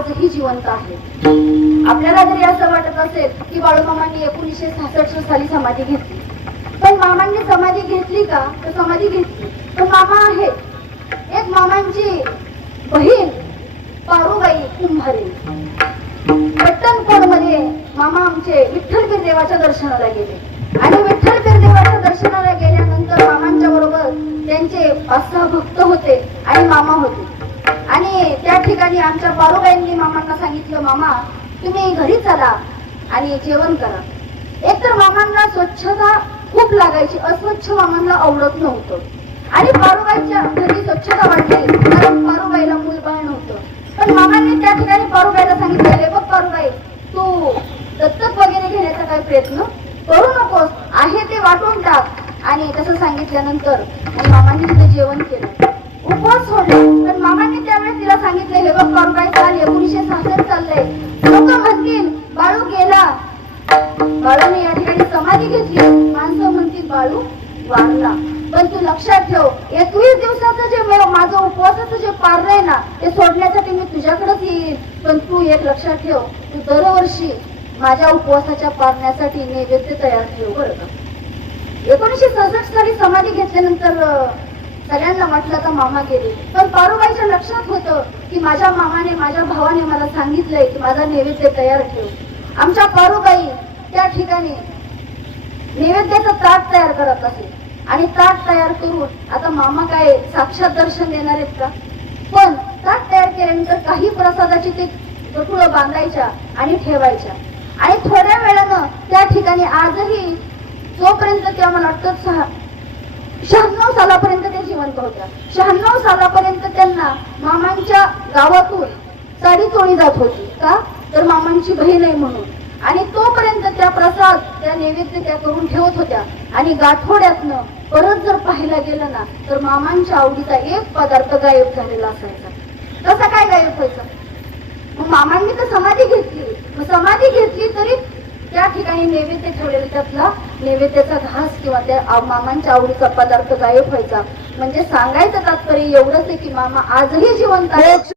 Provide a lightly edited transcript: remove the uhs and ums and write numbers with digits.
आजही जिवंत आहे. आपल्याला जरी असं वाटत असेल की बाळूमामांनी 1966 साली समाधी घेतली, पण मामांनी समाधी घेतली का? तर समाधी घेतली, पण मामा आहेत. एक मामांची बहीण पारुबाई कुंभारे, पट्टणकोड मध्ये मामा आमचे विठ्ठलपीर देवाच्या दर्शनाला गेले आणि विठ्ठलपीर देवाच्या दर्शनाला गेल्यानंतर मामांच्या बरोबर त्यांचे 5-6 भक्त होते आणि मामा होते. आणि त्या ठिकाणी आमच्या पारुबाईंनी मामांना सांगितलं, मामा तुम्ही घरी चला आणि जेवण करा. एकतर मामांना स्वच्छता खूप लागायची, अस्वच्छ मामांना आवडत नव्हतं. आणि पारुबाईच्या घरी स्वच्छता वाटली कारण पारुबाईला मूलबाळ नव्हतं. पण मामांनी त्या ठिकाणी पारुबाईला सांगितलेले, बघ पारुबाई, तू दत्तक वगैरे घेण्याचा काही प्रयत्न करू नकोस, आहे ते वाटून टाक. आणि तसं सांगितल्यानंतर मामांनी तिथे जेवण केलं, उपवास सोडला. पण मामांनी त्यावेळेस तिला सांगितले, हे बघ पारुबाई, चाल 1966 चाललंय, लोक म्हणतील बाळू गेला, बाळूने या ठिकाणी समाधी घेतली, माणसं म्हणतील बाळू वारला. पण तू लक्षात ठेव, 21 दिवसाचं जे माझं उपवासाचं जे पारणं आहे ना, ते सोडण्यासाठी मी तुझ्याकडेच येईल. पण तू एक लक्षात ठेव, तू दरवर्षी माझ्या उपवासाच्या पारण्यासाठी नैवेद्य तयार ठेव बरं का. 1966 साली समाधी घेतल्यानंतर सगळ्यांना वाटलं का मामा गेले, पण पारुबाईच्या लक्षात होतं की माझ्या मामाने, माझ्या भावाने मला सांगितलंय की माझा नैवेद्य तयार ठेव. आमच्या पारुबाई त्या ठिकाणी नैवेद्याचं ताट तयार करत असे आणि ताट तयार करून आता मामा काय साक्षात दर्शन देणार आहेत का? पण ताट तयार केल्यानंतर काही प्रसादाची ते गठुळं बांधायच्या आणि ठेवायच्या. आणि थोड्या वेळानं त्या ठिकाणी आजही जोपर्यंत त्या मला वाटतं 96 सालापर्यंत त्या जिवंत होत्या, 96 सालापर्यंत त्यांना मामांच्या गावातून साडी चोळी जात होती. का? तर मामांची बहीण आहे म्हणून. आणि तोपर्यंत त्या प्रसाद, त्या नैवेद्य त्या करून ठेवत होत्या. आणि गाठोड्यातनं परत जर पाहायला गेलं ना, तर मामांच्या आवडीचा एक पदार्थ गायब झालेला असायचा. कसा काय गायब व्हायचा? मग मामांनी तर समाधी घेतली, मग समाधी घेतली तरी त्या ठिकाणी नैवेद्य ठेवलेला त्यातला नैवेद्याचा घास किंवा त्या मामांच्या आवडीचा पदार्थ गायब व्हायचा. म्हणजे सांगायचं तात्पर्य एवढंच आहे की मामा आजही जिवंत आहे.